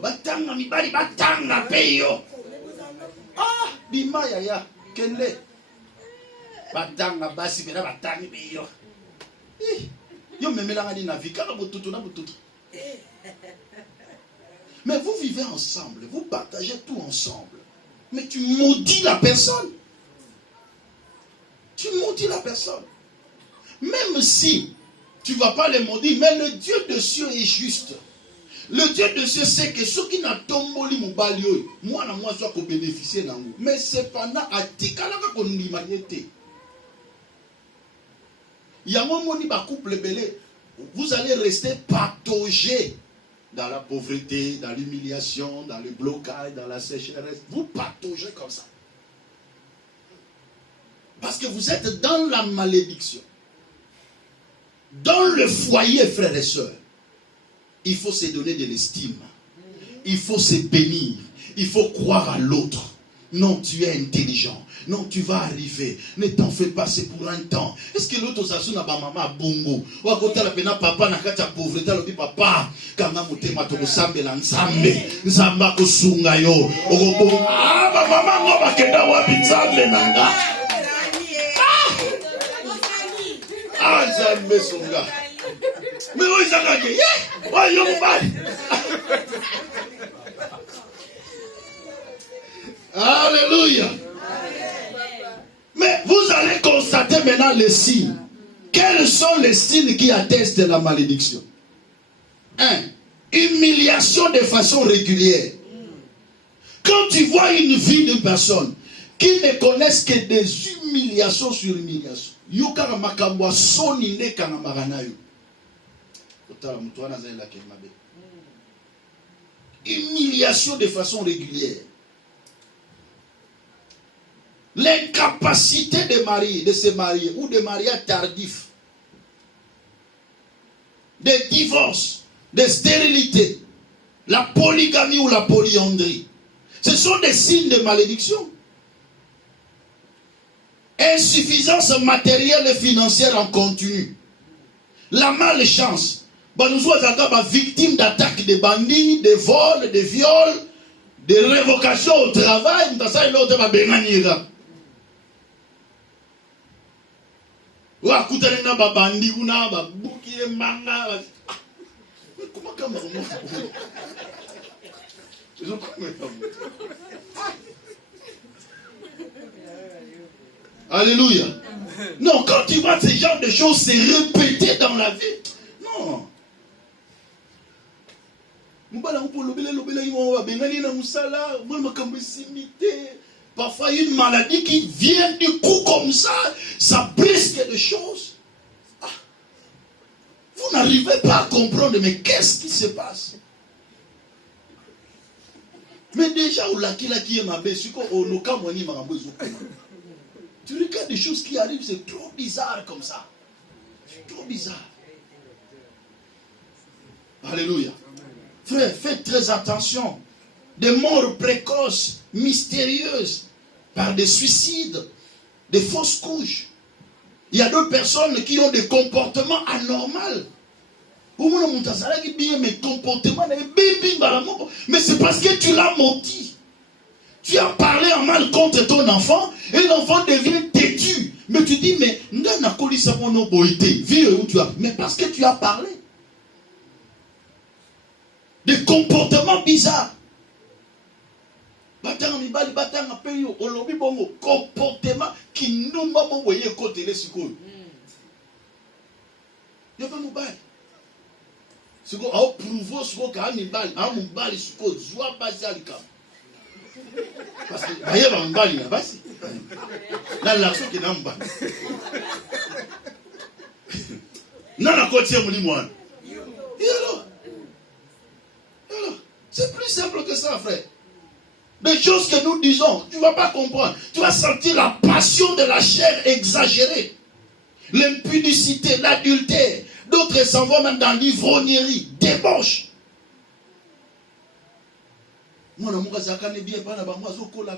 Batanga mibali batanga peyo. Ah, bimaya ya kende. Batanga basi bena batanga peyo. Yo memelanga ni na vikaka botutu na botutu. Mais vous vivez ensemble, vous partagez tout ensemble. Mais tu maudis la personne. Tu maudis la personne. Même si tu ne vas pas les maudire, mais le Dieu de cieux est juste. Le Dieu de cieux sait que ceux qui n'ont tomboli mobali, moi na moi soit bénéficier d'ango. Mais cependant, à tikalaka qu'on l'humanité. Il y a un moment où couple belé, vous allez rester pataugé dans la pauvreté, dans l'humiliation, dans le blocage, dans la sécheresse. Vous pataugez comme ça. Parce que vous êtes dans la malédiction. Dans le foyer, frères et sœurs, il faut se donner de l'estime. Il faut se bénir. Il faut croire à l'autre. Non, tu es intelligent. Non, tu vas arriver. Ne t'en fais pas, c'est pour un temps. Est-ce que l'autre s'assoit na ba maman bongo? Ou à côté la pena papa na kata pauvreté le papa kanga mutema to kusambela nzambe. Nzamba kusunga yo. Ogobo ah ba mama ngo bakenda wapi nzambe nanga. Ah nzambe sunga. Mais où ils ont gagné? Ouais, yo mobali. Alléluia. Mais vous allez constater maintenant les signes. Quels sont les signes qui attestent de la malédiction? 1. humiliation de façon régulière. Quand tu vois une vie d'une personne qui ne connaissent que des humiliations sur humiliations, humiliation de façon régulière. L'incapacité de se marier ou de mariage tardif, des divorces, des stérilités, la polygamie ou la polyandrie, ce sont des signes de malédiction. Insuffisance matérielle et financière en continu. La malchance. Nous sommes victimes d'attaques de bandits, de vols, de viols, de révocations au travail. Alléluia. Non, quand tu vois ce genre de choses se répéter dans la vie, non. Parfois une maladie qui vient du coup comme ça brise quelque chose. Ah. Vous n'arrivez pas à comprendre, mais qu'est-ce qui se passe? Mais déjà, tu regardes des choses qui arrivent, c'est trop bizarre comme ça. C'est trop bizarre. Alléluia. Frère, faites très attention. Des morts précoces, mystérieuses, par des suicides, des fausses couches. Il y a d'autres personnes qui ont des comportements anormaux. Mais c'est parce que tu l'as maudit. Tu as parlé en mal contre ton enfant et l'enfant devient têtu. Mais tu dis, mais parce que tu as parlé. Des comportements bizarres. Comportement qui nous m'a envoyé côté les secours. Il y a pas mobile. Ce qu'on a prouvé, ce qu'on a mis balle, un mobile, ce qu'on a basé à l'icam. Parce que, il y a un mobile là-bas. Là, l'action qui est dans le mobile. Non, la côte, c'est mon limoine. Et alors, c'est plus simple que ça, frère. Des choses que nous disons, tu ne vas pas comprendre. Tu vas sentir la passion de la chair exagérée. L'impudicité, l'adultère. D'autres s'en vont même dans l'ivrognerie, débauche. Moi, je ne bien,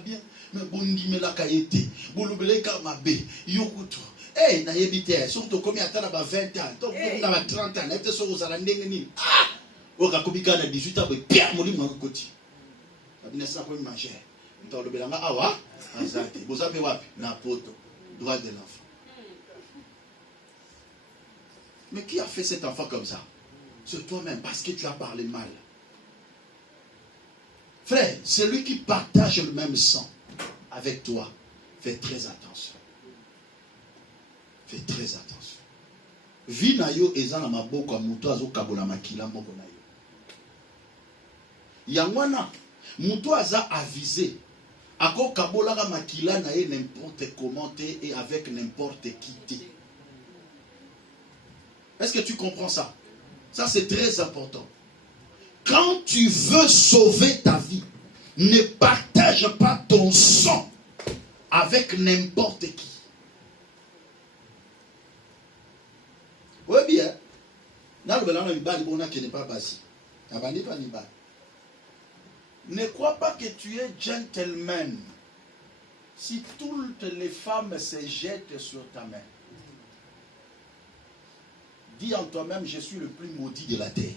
bien, mais je la kaïté. Eh, na yebite, surtout comme il y a 20 ans, 30 ans, ah! Au Kakobika, 18 ans, Pierre Molim dans le côté. Droit de l'enfant. Mais qui a fait cet enfant comme ça? C'est toi-même, parce que tu as parlé mal. Frère, celui qui partage le même sang avec toi, fais très attention. Fais très attention. Vi na yo ezana maboko muto azokabola makila moko na yo. Yangwana muto aza avisé. Ako kabola ka makila na ye n'importe comment et avec n'importe qui. Est-ce que tu comprends ça? Ça c'est très important. Quand tu veux sauver ta vie, ne partage pas ton sang avec n'importe qui. Oui bien. Ne crois pas que tu es gentleman si toutes les femmes se jettent sur ta main. Dis en toi-même, je suis le plus maudit de la terre.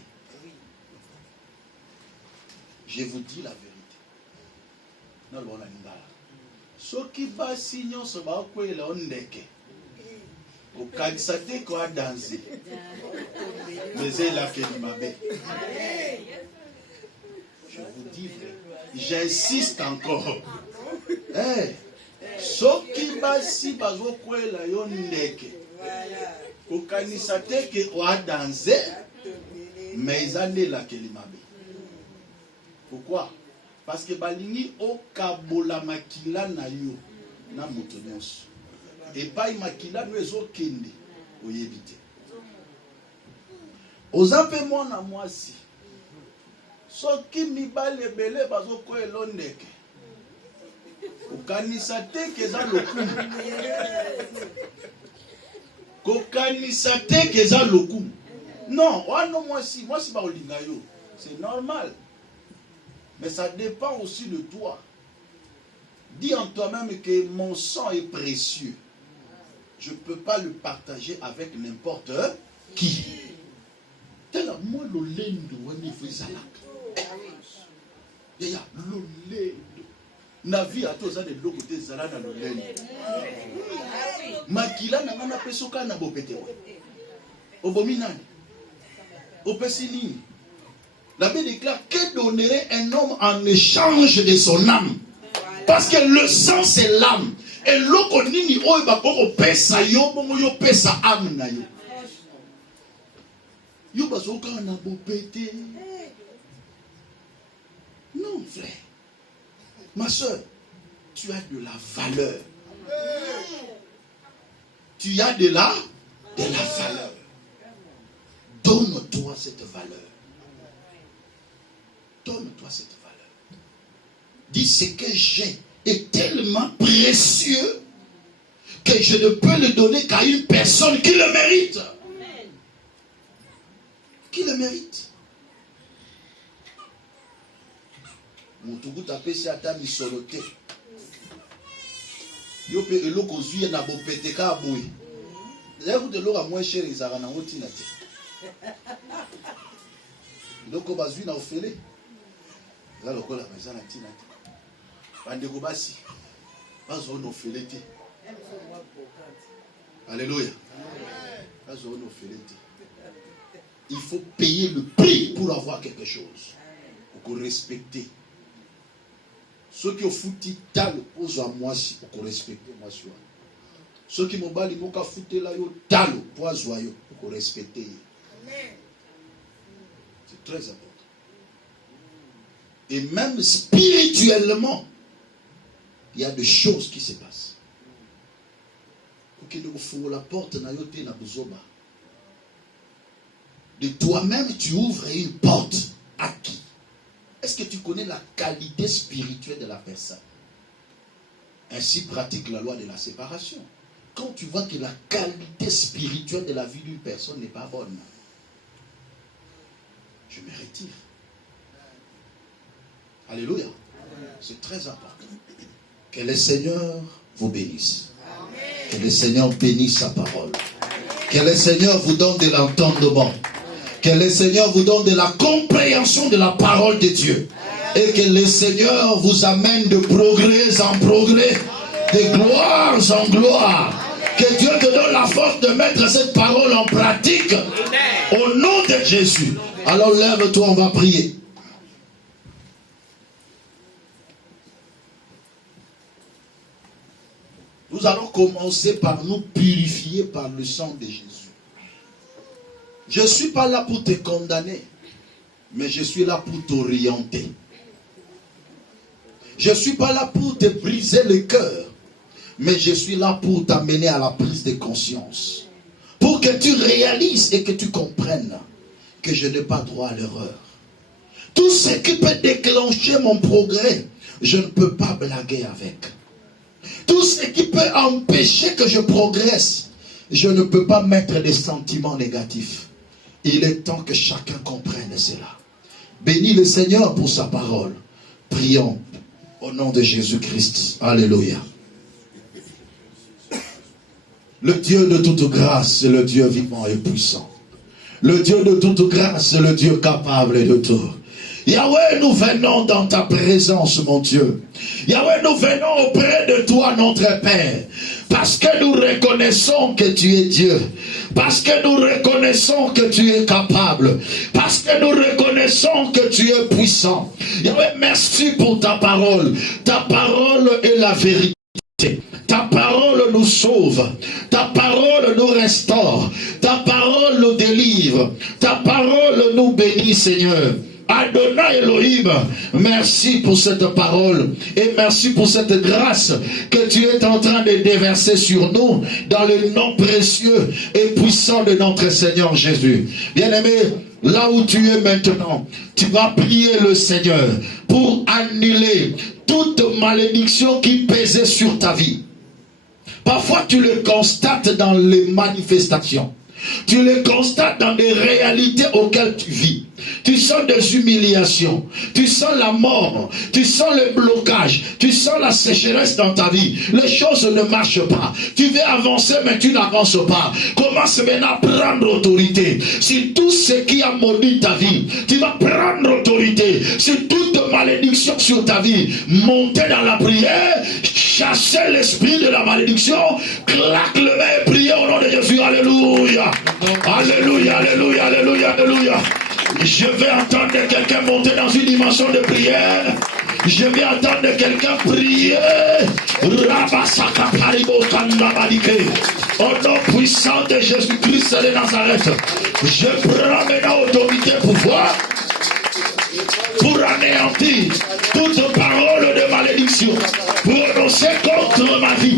Je vous dis la vérité. Ce qui va signer ce que est là, on n'est que. Au Kansate, quoi danser. Mais c'est là que je m'appelle. Je vous dis, j'insiste encore. Ce qui va si bazo quoi là, on n'est que. Au Kansate, quoi danser. Mais ils allaient là Kelimabe. Pourquoi? Parce que balingi o kabola makila na yo na moto nyonso. Et pas makila no ezo kende oyebite. Ozape mwana mwasi. Soki mibale bele bazo ko elondeke. Okanisa te keza lokumu. Kokanisa te keza lokumu. Non, wano mwasi ba olinga yo. C'est normal. Mais ça dépend aussi de toi. Dis en toi-même que mon sang est précieux. Je ne peux pas le partager avec n'importe qui. Tel moi le lendo wani fizalak. Ya le lendo. Na vie à tous de l'autre côté zala na le lendo. Makila na ngana pesoka na bopete. Obominani. Opesini. La Bible déclare que donnerait un homme en échange de son âme. Parce que le sang c'est l'âme. Et l'oko nini oyo bakoko pesa yo bongo yo pesa âme na yo. Yo basoka na bopete. Non frère. Ma soeur, tu as de la valeur. Tu as de la valeur. Donne-toi cette valeur. Donne-toi cette valeur. Dis ce que j'ai est tellement précieux que je ne peux le donner qu'à une personne qui le mérite. Amen. Qui le mérite. Mutugu tapesi ata misolote. Yo pe eloko zuye na bopete ka boy. D'ailleurs de l'eau à moins cher ils arana otina te. Eloko bazui na ofele. Là le kola bazana tina te. Bande ko basi. Bazo no ofele te. Alléluia. Bazo no ofele te. Il faut payer le prix pour avoir quelque chose. Pour respecter. Ceux qui ont foutu tal posent à moi si pour respecter moi soit. Ceux qui m'ont bali moka foutu là yo tal posent à yo pour respecter. C'est très important. Et même spirituellement, il y a des choses qui se passent. Pour que nous faisons la porte na yo te na buzoba. De toi-même tu ouvres une porte à qui? Est-ce que tu connais la qualité spirituelle de la personne? Ainsi pratique la loi de la séparation. Quand tu vois que la qualité spirituelle de la vie d'une personne n'est pas bonne, je me retire. Alléluia. C'est très important. Que le Seigneur vous bénisse. Que le Seigneur bénisse sa parole. Que le Seigneur vous donne de l'entendement. Que le Seigneur vous donne de la compréhension de la parole de Dieu. Et que le Seigneur vous amène de progrès en progrès, de gloire en gloire. Que Dieu te donne la force de mettre cette parole en pratique. Au nom de Jésus. Alors lève-toi, on va prier. Nous allons commencer par nous purifier par le sang de Jésus. Je ne suis pas là pour te condamner, mais je suis là pour t'orienter. Je ne suis pas là pour te briser le cœur, mais je suis là pour t'amener à la prise de conscience. Pour que tu réalises et que tu comprennes que je n'ai pas droit à l'erreur. Tout ce qui peut déclencher mon progrès, je ne peux pas blaguer avec. Tout ce qui peut empêcher que je progresse, je ne peux pas mettre des sentiments négatifs. Il est temps que chacun comprenne cela. Bénis le Seigneur pour sa parole. Prions au nom de Jésus-Christ. Alléluia. Le Dieu de toute grâce, c'est le Dieu vivant et puissant. Le Dieu de toute grâce, c'est le Dieu capable de tout. Yahweh, nous venons dans ta présence, mon Dieu. Yahweh, nous venons auprès de toi, notre Père. Parce que nous reconnaissons que tu es Dieu. Parce que nous reconnaissons que tu es capable. Parce que nous reconnaissons que tu es puissant. Yahweh, merci pour ta parole. Ta parole est la vérité. Ta parole nous sauve. Ta parole parole nous restaure. Ta parole nous délivre. Ta parole nous bénit, Seigneur. Adonai Elohim, merci pour cette parole et merci pour cette grâce que tu es en train de déverser sur nous dans le nom précieux et puissant de notre Seigneur Jésus. Bien-aimé, là où tu es maintenant, tu vas prier le Seigneur pour annuler toute malédiction qui pesait sur ta vie. Parfois tu le constates dans les manifestations. Tu le constates dans des réalités auxquelles tu vis. Tu sens des humiliations. Tu sens la mort. Tu sens le blocage. Tu sens la sécheresse dans ta vie. Les choses ne marchent pas. Tu veux avancer mais tu n'avances pas. Commence maintenant à prendre autorité sur tout ce qui a maudit ta vie. Tu vas prendre autorité sur toute malédiction sur ta vie. Monter dans la prière. Chasser l'esprit de la malédiction. Claque le main et prier au nom de Jésus. Alléluia. Alléluia, alléluia, alléluia, alléluia. Je vais entendre quelqu'un monter dans une dimension de prière. Je vais entendre quelqu'un prier. Au nom puissant de Jésus-Christ de Nazareth, je prends maintenant autorité et pouvoir pour anéantir toute parole de malédiction, pour annoncer contre ma vie.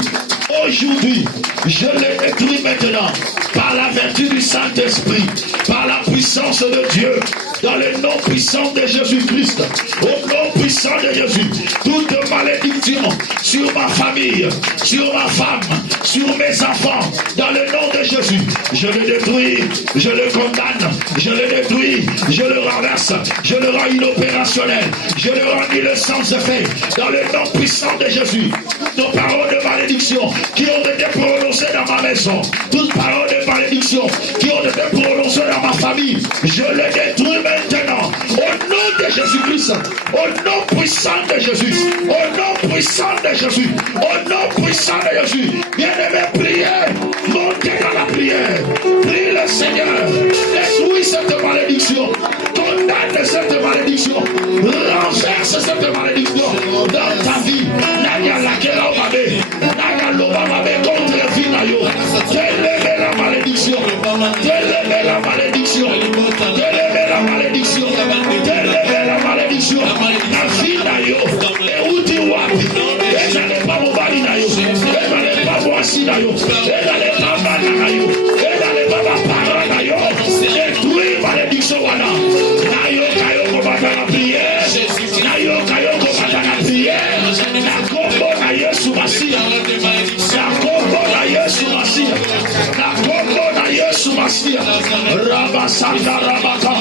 Aujourd'hui, je les détruis maintenant par la vertu du Saint-Esprit, par la puissance de Dieu, dans le nom puissant de Jésus-Christ, au nom puissant de Jésus. Toute malédiction sur ma famille, sur ma femme, sur mes enfants, dans le nom de Jésus, je le détruis, je le condamne, je le détruis, je le renverse, je le rends inopérationnel, je le rends nul sans effet, dans le nom puissant de Jésus. Toutes paroles de malédiction qui ont été prononcées dans ma maison, toutes paroles de malédiction qui ont été prononcées dans ma famille, je les détruis maintenant, au nom de Jésus-Christ, au nom puissant de Jésus, au nom puissant de Jésus, au nom puissant de Jésus. Bien-aimé, priez, montez dans la prière, prie le Seigneur, détruis cette malédiction, condamne cette malédiction, renverse cette malédiction dans ta vie. Naya laquelle Naya l'obamabe contre la vie nayo. T'élève la malédiction, t'élève la malédiction, t'élève la malédiction, t'élève la malédiction. La vie nayo, et où tu vois, et n'allez pas mon bali nayo, et n'allez pas voici nayo, et n'allez pas bana nayo, et n'allez pas ma parole nayo. Détruis malédiction wana. Nayo kayo komata la prière, nayo kayo komata la prière. Na kombo na Yesu Masia, na kombo na Yesu Masia, na kombo na Yesu Masia. Rabasanda rabaka,